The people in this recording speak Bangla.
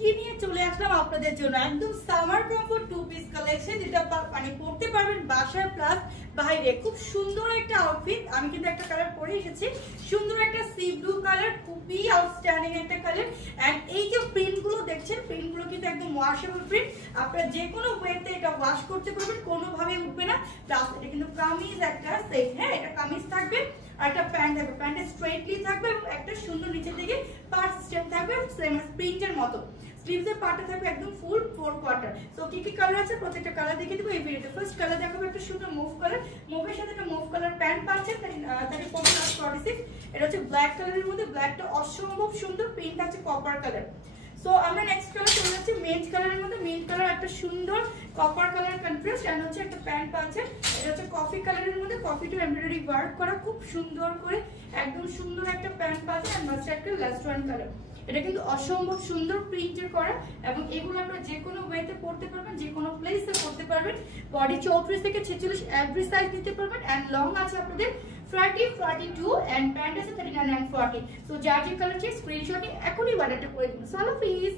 কি নিয়ে চলে আসলাম আপনাদের জন্য একদম summer comfort two piece collection, যেটা মানে পরতে পারবেন বাসায় প্লাস বাইরে। খুব সুন্দর একটা আউটফিট। আমি কিন্তু একটা কালার পরে এসেছি, সুন্দর একটা সি ব্লু কালার, খুবই আউটস্ট্যান্ডিং একটা কালার। এন্ড এই যে প্রিন্ট গুলো দেখছেন, প্রিন্ট গুলো কিন্তু একদম ওয়াশেবল প্রিন্ট। আপনারা যে কোনো ওয়েতে এটা ওয়াশ করতে পারবেন, কোনোভাবে উঠবে না। প্লাস এটা কিন্তু কামিজ একটা সেট, হ্যাঁ এটা কামিজ থাকবে আর একটা প্যান্ট থাকবে, প্যান্টে স্ট্রেটলি থাকবে এবং একটা সুন্দর নিচের দিকে পার্ট সিস্টেম থাকবে সেম প্রিন্টের মতো। স্লিভসের পার্টটা থাকবে একদম ফুল 4 কোয়ার্টার। সো কি কি কালার আছে প্রত্যেকটা কালার দেখিয়ে দেবো এই ভিডিওতে। ফার্স্ট কালার দেখাবো একটা সুন্দর মুভ কালার, মুভের সাথে একটা মুভ কালার প্যান্ট পাচ্ছেন, তাকে 46। এটা হচ্ছে ব্ল্যাক কালারের মধ্যে, ব্ল্যাকটা অসম্ভব সুন্দর, প্রিন্ট আছে কপার কালার। সো আমরা নেক্সট কালার চলে যাচ্ছি মেন্ট কালারের মধ্যে। মেন্ট কালার একটা সুন্দর কপার কালার কন্ট্রাস্ট, এন্ড হচ্ছে একটা প্যান্ট পাচ্ছেন, এটা হচ্ছে কফি কালারের মধ্যে, কফিটা এমব্রয়ডারি ওয়ার্ক করা খুব সুন্দর করে, একদম সুন্দর একটা প্যান্ট পাচ্ছেন, and mustard colour last one colour. এটা কিন্তু অসম্ভব সুন্দর প্রিন্টের করা এবং এগুলো আপনারা যে কোনো ওয়েতে পড়তে পারবেন, যে কোনো প্লেসে পড়তে পারবেন। বডি 34 থেকে 46 এভরি সাইজ নিতে পারবেন, এন্ড লং আছে আপনাদের 40, 42 এন্ড প্যান্ট আছে 39 and 40। সো যার যে কালার চাই স্ক্রিনশট নিয়ে এখনই অর্ডারটা করে দিন। So hello please.